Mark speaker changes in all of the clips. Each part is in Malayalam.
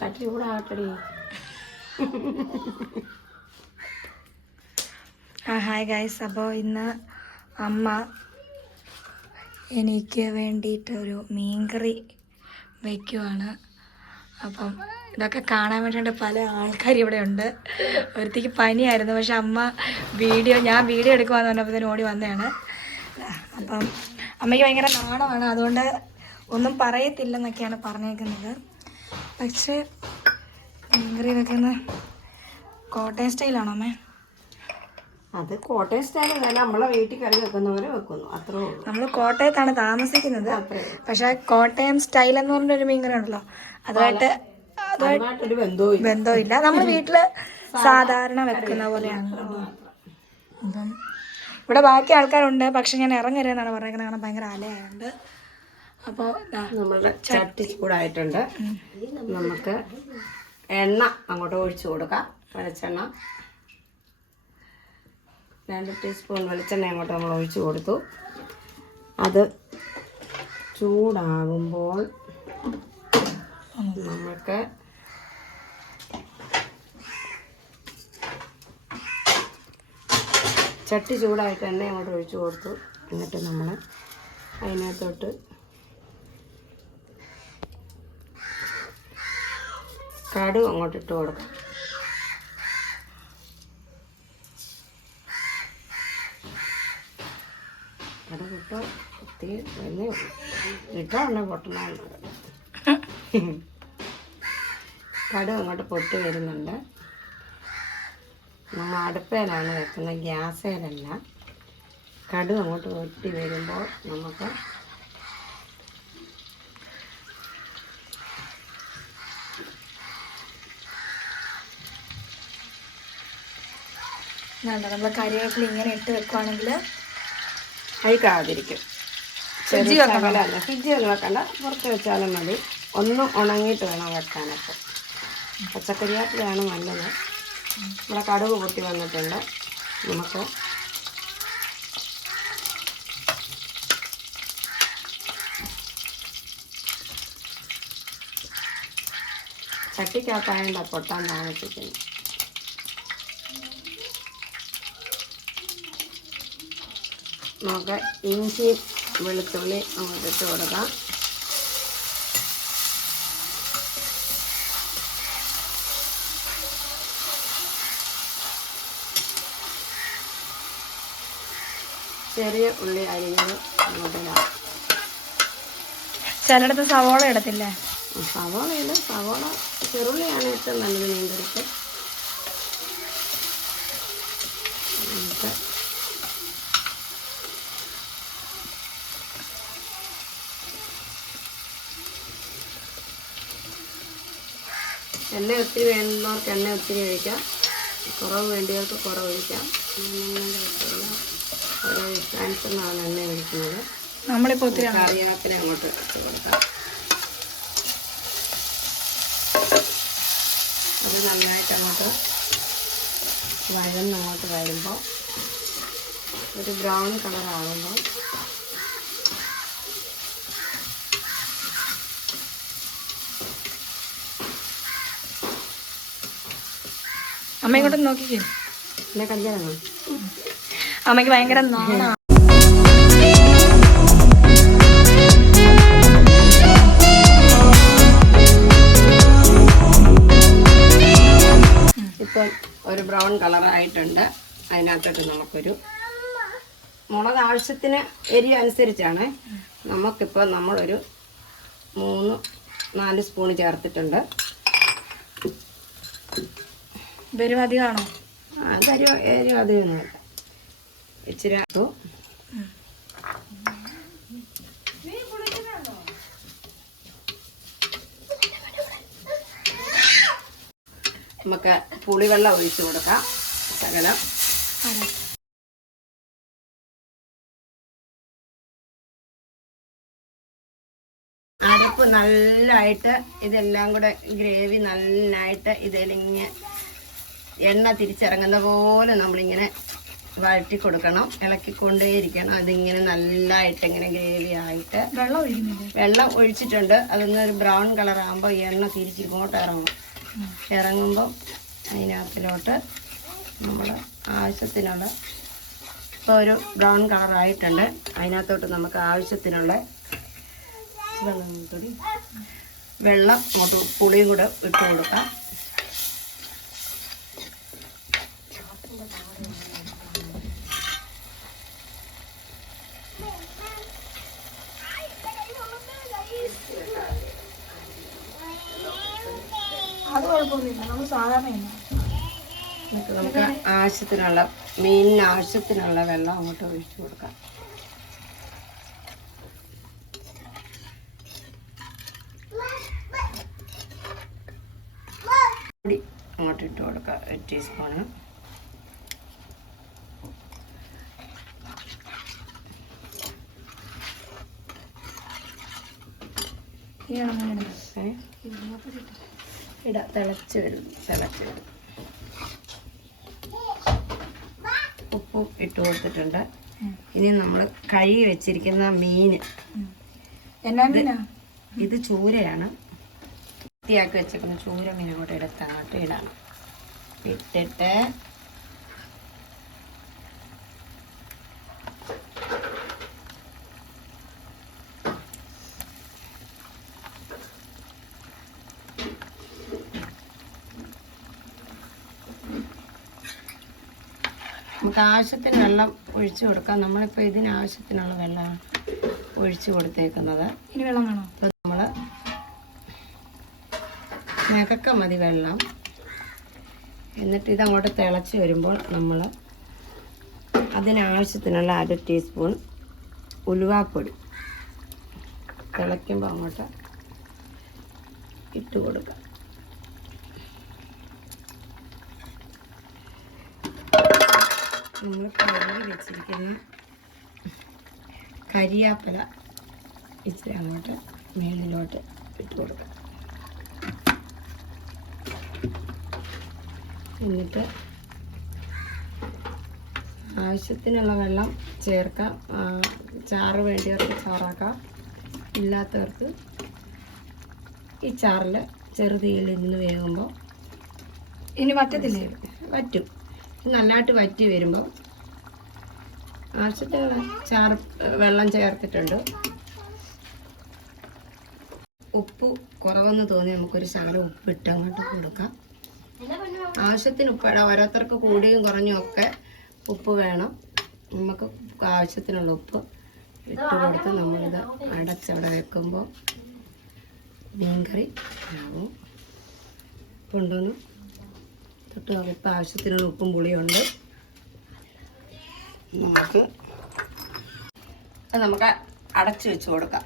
Speaker 1: ചട്ടി ആട്ടടി
Speaker 2: ആ ഹായ് ഗൈസ് അപ്പോൾ ഇന്ന് അമ്മ എനിക്ക് വേണ്ടിയിട്ട് ഒരു മീൻകറി വയ്ക്കുവാണ് അപ്പം ഇതൊക്കെ കാണാൻ വേണ്ടിയിട്ട് പല ആൾക്കാർ ഇവിടെ ഉണ്ട്. ഒരുത്തേക്ക് പനിയായിരുന്നു. പക്ഷെ അമ്മ വീഡിയോ ഞാൻ വീഡിയോ എടുക്കുവാന്ന് പറഞ്ഞപ്പോൾ തന്നെ ഓടി വന്നതാണ്. അപ്പം അമ്മയ്ക്ക് ഭയങ്കര നാണമാണ്. അതുകൊണ്ട് ഒന്നും പറയത്തില്ലെന്നൊക്കെയാണ് പറഞ്ഞേക്കുന്നത്. പക്ഷേ മീൻകറി വെക്കുന്ന കോട്ടയം സ്റ്റൈലാണോ അമ്മേ?
Speaker 1: അത് കോട്ടയം സ്റ്റൈൽ നമ്മളെ വീട്ടിൽ കറി വെക്കുന്നവരെ വെക്കുന്നു അത്രേ ഉള്ളൂ.
Speaker 2: നമ്മൾ കോട്ടയത്താണ് താമസിക്കുന്നത്. പക്ഷേ കോട്ടയം സ്റ്റൈൽ എന്ന് പറഞ്ഞ ഒരു മീൻകറി ഉണ്ടല്ലോ അതുമായിട്ട്
Speaker 1: അതുമായിട്ടൊരു ബന്ധവും ഇല്ല
Speaker 2: ബന്ധമില്ല നമ്മൾ വീട്ടിൽ സാധാരണ വെക്കുന്ന പോലെയാണ്. അപ്പം ഇവിടെ ബാക്കി ആൾക്കാരുണ്ട് പക്ഷെ ഞാൻ ഇറങ്ങരുതെന്നാണ് പറഞ്ഞേക്കുന്നത്. കാരണം ഭയങ്കര അലയായുണ്ട്. അപ്പോൾ
Speaker 1: നമ്മളുടെ ചട്ടി. ചൂടായിട്ടുണ്ട്. നമുക്ക് എണ്ണ അങ്ങോട്ട് ഒഴിച്ചു കൊടുക്കാം. വെളിച്ചെണ്ണ. രണ്ട് ടീസ്പൂൺ വെളിച്ചെണ്ണ അങ്ങോട്ട് നമ്മൾ ഒഴിച്ചു കൊടുത്തു. അത് ചൂടാകുമ്പോൾ നമുക്ക് ചട്ടി ചൂടായിട്ട് എണ്ണ അങ്ങോട്ട് ഒഴിച്ചു കൊടുത്തു. എന്നിട്ട് നമ്മൾ അതിനകത്തോട്ട് കടുക് അങ്ങോട്ട് ഇട്ട് കൊടുക്കാം. കടും ഇട്ട് ഒത്തിരി വലിയ കടു അങ്ങോട്ട് പൊട്ടി വരുന്നുണ്ട്. നമ്മൾ അടുപ്പേലാണ് വെക്കുന്നത് ഗ്യാസേലല്ല. കടും അങ്ങോട്ട് പൊട്ടി വരുമ്പോൾ നമുക്ക്
Speaker 2: നമ്മൾ കറിവേപ്പില ഇങ്ങനെ ഇട്ട് വെക്കുവാണെങ്കിൽ
Speaker 1: അയക്കാതിരിക്കും ചെറിയ ശകലമല്ല ഫ്രിഡ്ജിൽ വെക്കണ്ട. പുറത്ത് വെച്ചാലും മതി. ഒന്ന് ഉണങ്ങിയിട്ട് വേണം വെക്കാനപ്പോൾ പച്ചക്കറിയാപ്പിലാണ് നല്ലത്. നമ്മുടെ കടുക് പൊട്ടി വന്നിട്ടുണ്ട്. നമുക്ക് ചട്ടിക്കകത്തായണ്ട പൊട്ടാൻ താമസിക്കുന്നു നമുക്ക് ഇഞ്ചി വെളുത്തുള്ളി നമുക്ക് ഇട്ട് കൊടുക്കാം. ചെറിയ ഉള്ളി അരിഞ്ഞത് അങ്ങോട്ട് ഇടാം.
Speaker 2: ചിലയിടത്ത് സവോള ഇടത്തില്ലേ?
Speaker 1: സവോളയില്ല സവോള ചെറുള്ളിയാണ് ഏറ്റവും നല്ലത് മീൻകറിക്ക്. നമുക്ക് എണ്ണ ഒത്തിരി വേണ്ടുന്നവർക്ക് എണ്ണ ഒത്തിരി ഒഴിക്കാം. കുറവ് വേണ്ടിയവർക്ക് കുറവ് ഒഴിക്കാം. ഓരോ ഇഷ്ടാനുസരണമാണ് എണ്ണ ഒഴിക്കുന്നത്.
Speaker 2: നമ്മളിപ്പോൾ ഒത്തിരി
Speaker 1: കറിവേപ്പില അങ്ങോട്ട് ഇട്ട് കൊടുക്കാം. അത് നന്നായിട്ട് അങ്ങോട്ട് വഴന്നങ്ങോട്ട് വരുമ്പോൾ ഒരു ബ്രൗൺ കളർ
Speaker 2: അമ്മ ഇങ്ങോട്ട് നോക്കിക്കേ. അമ്മയ്ക്ക് ഭയങ്കര നാണ.
Speaker 1: ഇപ്പം ഒരു ബ്രൗൺ കളർ ആയിട്ടുണ്ട്. അതിനകത്തോട്ട് നമുക്കൊരു മുളക് ആവശ്യത്തിന് എരി അനുസരിച്ചാണ്. നമുക്കിപ്പോൾ നമ്മളൊരു മൂന്ന് നാല് സ്പൂൺ ചേർത്തിട്ടുണ്ട്.
Speaker 2: വരും അധികമാണോ
Speaker 1: ഇട്ടു നമുക്ക് പുളിവെള്ളം ഒഴിച്ചു കൊടുക്കാം ശകലം. അരപ്പ് നല്ലതായിട്ട് ഇതെല്ലാം കൂടെ ഗ്രേവി നല്ലതായിട്ട് ഇതിലിങ്ങനെ എണ്ണ തിരിച്ചിറങ്ങുന്ന പോലെ നമ്മളിങ്ങനെ വഴറ്റി കൊടുക്കണം ഇളക്കിക്കൊണ്ടേയിരിക്കണം. അതിങ്ങനെ നല്ലതായിട്ട് ഇങ്ങനെ ഗ്രേവി ആയിട്ട്.
Speaker 2: വെള്ളം ഒഴിക്കുന്നില്ലേ?
Speaker 1: വെള്ളം ഒഴിച്ചിട്ടുണ്ട്. അതൊന്ന് ഒരു ബ്രൗൺ കളർ ആകുമ്പോൾ എണ്ണ തിരിച്ച് ഇങ്ങോട്ട് ഇറങ്ങും. ഇറങ്ങുമ്പോൾ അതിനകത്തിലോട്ട് നമ്മൾ ആവശ്യത്തിനുള്ള ഇപ്പോൾ ഒരു ബ്രൗൺ കളർ ആയിട്ടുണ്ട് അതിനകത്തോട്ട് നമുക്ക് ആവശ്യത്തിനുള്ള വെള്ളം കൂടി വെള്ളം അങ്ങോട്ട് പുളിയും കൂടെ ഇട്ട് കൊടുക്കാം.
Speaker 2: നമ്മൾ
Speaker 1: നമുക്ക് ആവശ്യത്തിനുള്ള മീനിന് ആവശ്യത്തിനുള്ള വെള്ളം അങ്ങോട്ട് ഒഴിച്ചു കൊടുക്കാം. അങ്ങോട്ട് ഇട്ട് കൊടുക്കാം. ഒരു ടീസ്പൂണ് ഇടാം. തിളച്ച് വരും തിളച്ച് വരും. ഉപ്പും ഇട്ട് കൊടുത്തിട്ടുണ്ട്. ഇനി നമ്മൾ കഴുകി വെച്ചിരിക്കുന്ന മീൻ
Speaker 2: എന്നാ മീനാ?
Speaker 1: ഇത് ചൂരയാണ്. വൃത്തിയാക്കി വെച്ചേക്കുന്ന ചൂര മീൻ കൂടെ എടുത്ത് അങ്ങോട്ട് ഇടാം. ഇട്ടിട്ട് നമുക്ക് ആവശ്യത്തിന് വെള്ളം ഒഴിച്ചു കൊടുക്കാം. നമ്മളിപ്പോൾ ഇതിന് ആവശ്യത്തിനുള്ള വെള്ളമാണ് ഒഴിച്ചു കൊടുത്തേക്കുന്നത്.
Speaker 2: ഇനി വെള്ളം വേണോ?
Speaker 1: അപ്പോൾ നമ്മൾ നികക്ക മതി വെള്ളം. എന്നിട്ട് ഇതങ്ങോട്ട് തിളച്ച് വരുമ്പോൾ നമ്മൾ അതിനാവശ്യത്തിനുള്ള അര ടീസ്പൂൺ ഉലുവാപ്പൊടി തിളയ്ക്കുമ്പോൾ അങ്ങോട്ട് ഇട്ട് കൊടുക്കുക നമ്മൾ കഴുകി വെച്ചിരിക്കുന്ന കരിയാപ്പല ഇച്ചിരി അങ്ങോട്ട് മേളിലോട്ട് ഇട്ട് കൊടുക്കാം. എന്നിട്ട് ആവശ്യത്തിനുള്ള വെള്ളം ചേർക്കാം. ചാറ് വേണ്ടിയവർക്ക് ചാറാക്കാം. ഇല്ലാത്തവർക്ക് ഈ ചാറിൽ ചെറുതീയിൽ ഇരുന്ന് വേകുമ്പോൾ
Speaker 2: ഇനി പറ്റത്തില്ലേ
Speaker 1: വറ്റും. നല്ലതായിട്ട് വറ്റി വരുമ്പോൾ ആവശ്യത്തിന് ചാറ് വെള്ളം ചേർത്തിട്ടുണ്ട്. ഉപ്പ് കുറവെന്ന് തോന്നി നമുക്കൊരു ശകലം ഉപ്പിട്ട് അങ്ങോട്ട് കൊടുക്കാം. ആവശ്യത്തിന് ഉപ്പ് ഓരോരുത്തർക്ക് കൂടിയും കുറഞ്ഞും ഒക്കെ ഉപ്പ് വേണം. നമുക്ക് ആവശ്യത്തിനുള്ള ഉപ്പ് ഇട്ട് കൊടുത്ത് നമ്മളിത് അടച്ചവിടെ വെക്കുമ്പോൾ മീൻകറി ആവും. കൊണ്ടുവന്ന് തൊട്ട് ഇപ്പം ആവശ്യത്തിനുള്ള ഉപ്പും പുളിയുണ്ട്. നമുക്ക് അത് നമുക്ക് അടച്ചു വെച്ച് കൊടുക്കാം.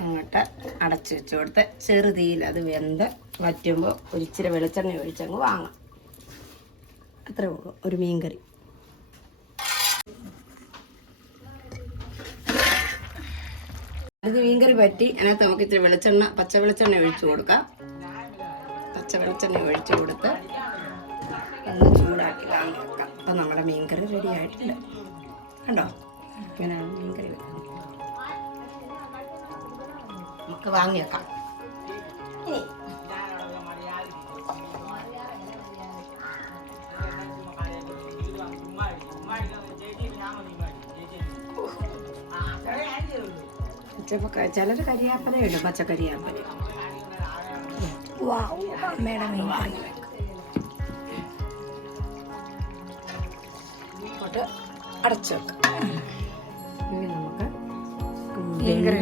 Speaker 1: അങ്ങോട്ട് അടച്ചു വെച്ച് കൊടുത്ത് ചെറുതീയിൽ അത് വെന്ത് വറ്റുമ്പോൾ ഒരിച്ചിരി വെളിച്ചെണ്ണ ഒഴിച്ചങ്ങ് വാങ്ങാം. അത്രേ ഉള്ളൂ ഒരു മീൻകറി. അത് മീൻകറി പറ്റി അതിനകത്ത് നമുക്ക് ഇച്ചിരി വെളിച്ചെണ്ണ പച്ച വെളിച്ചെണ്ണ ഒഴിച്ചു കൊടുക്കാം. പച്ച വെളിച്ചെണ്ണ ഒഴിച്ചു കൊടുത്ത് അപ്പം നമ്മുടെ മീൻകറി റെഡി ആയിട്ടുണ്ട്. കണ്ടോ? ഇങ്ങനെയാണ് മീൻകറി വെക്കുന്നത് നമുക്ക് വാങ്ങിയേക്കാം ഇനി. ചിലർ കരിയാപ്പലയുണ്ട് പച്ചക്കരിയാപ്പല.
Speaker 2: വാവ് അമ്മയുടെ മീൻ കറി
Speaker 1: അടച്ചു വെക്കാം. ഇനി നമുക്ക്
Speaker 2: മീൻകറി